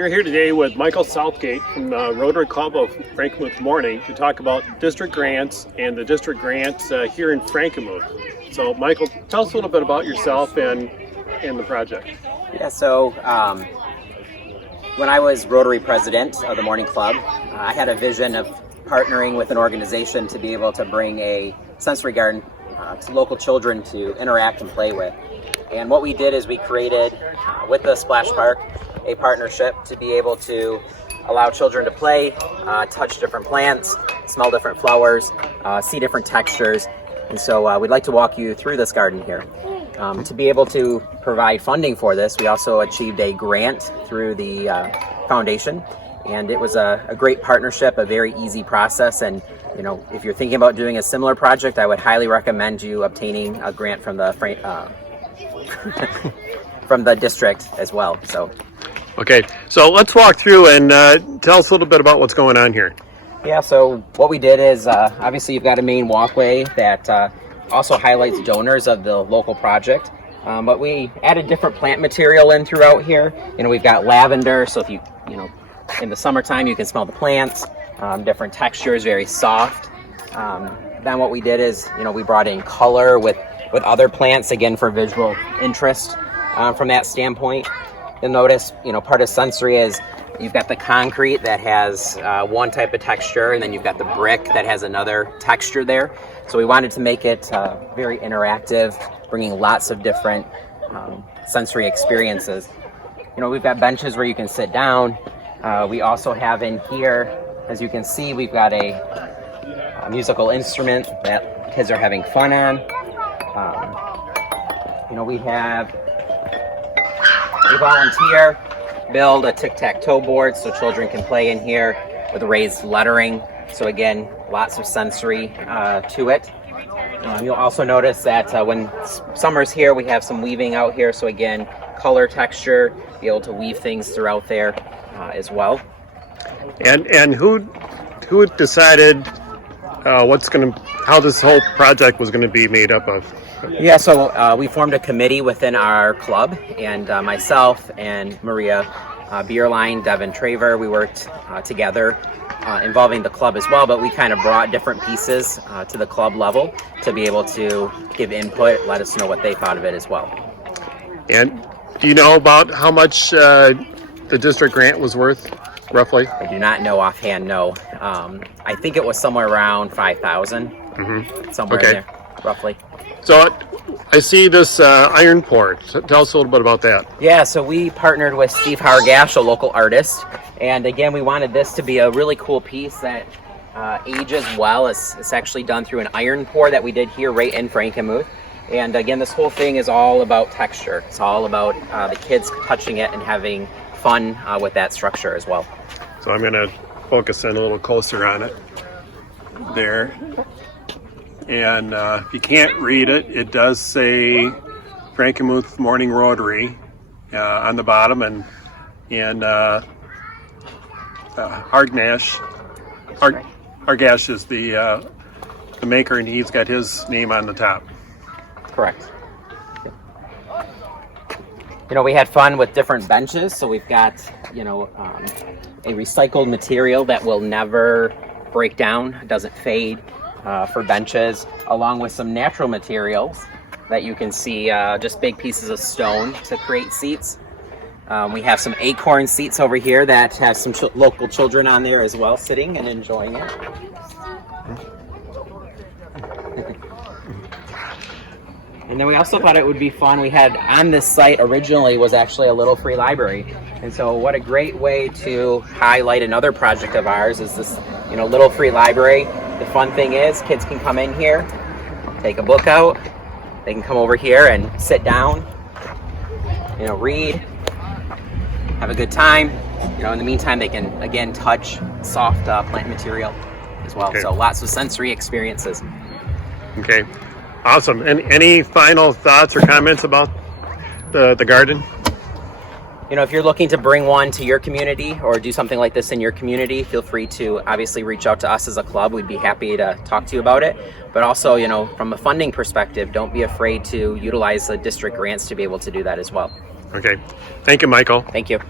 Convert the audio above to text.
We are here today with Michael Southgate from the Rotary Club of Frankenmuth Morning to talk about district grants and the district grants here in Frankenmuth. So Michael, tell us a little bit about yourself and the project. Yeah, so when I was Rotary president of the Morning Club, I had a vision of partnering with an organization to be able to bring a sensory garden to local children to interact and play with. And what we did is we created, with the Splash Park, a partnership to be able to allow children to play, touch different plants, smell different flowers, see different textures. And so we'd like to walk you through this garden here. To be able to provide funding for this, we also achieved a grant through the foundation. And it was a great partnership, a very easy process. And you know, if you're thinking about doing a similar project, I would highly recommend you obtaining a grant from the from the district as well. So, okay, so let's walk through and tell us a little bit about what's going on here. Yeah, so what we did is obviously you've got a main walkway that also highlights donors of the local project. But we added different plant material in throughout here. You know, we've got lavender, so if you know, in the summertime you can smell the plants, different textures, very soft. Then what we did is, you know, we brought in color with other plants, again, for visual interest from that standpoint. You'll notice, you know, part of sensory is you've got the concrete that has one type of texture, and then you've got the brick that has another texture there. So we wanted to make it very interactive, bringing lots of different sensory experiences. You know, we've got benches where you can sit down. We also have in here, as you can see, we've got a musical instrument that kids are having fun on. You know, we have a volunteer build a tic-tac-toe board so children can play in here with raised lettering. So again, lots of sensory to it. You'll also notice that when summer's here, we have some weaving out here. So again, color, texture, be able to weave things throughout there as well. And who decided how this whole project was going to be made up of? Yeah, so we formed a committee within our club, and myself and Maria Bierlein, Devin Traver, we worked together involving the club as well, but we kind of brought different pieces to the club level to be able to give input, let us know what they thought of it as well. And do you know about how much the district grant was worth, roughly? I do not know offhand, no. I think it was somewhere around 5,000, somewhere in there, roughly. So I see this iron pour. Tell us a little bit about that. Yeah, so we partnered with Steve Hargash, a local artist. And again, we wanted this to be a really cool piece that ages well. It's actually done through an iron pour that we did here right in Frankenmuth. And again, this whole thing is all about texture. It's all about the kids touching it and having fun with that structure as well. So I'm going to focus in a little closer on it there. And if you can't read it, it does say Frankenmuth Morning Rotary on the bottom, and Hargash is the maker, and he's got his name on the top. Correct. You know, we had fun with different benches, so we've got, you know, a recycled material that will never break down, doesn't fade. For benches, along with some natural materials that you can see, just big pieces of stone to create seats. We have some acorn seats over here that have some local children on there as well, sitting and enjoying it. And then we also thought it would be fun. We had on this site originally was actually a little free library. And so what a great way to highlight another project of ours is this, you know, little free library. The fun thing is kids can come in here, take a book out, they can come over here and sit down, you know, read, have a good time. You know, in the meantime, they can, again, touch soft plant material as well. Okay. So lots of sensory experiences. Okay. Awesome. And any final thoughts or comments about the garden? You know, if you're looking to bring one to your community or do something like this in your community, feel free to obviously reach out to us as a club. We'd be happy to talk to you about it. But also, you know, from a funding perspective, don't be afraid to utilize the district grants to be able to do that as well. Okay. Thank you, Michael. Thank you.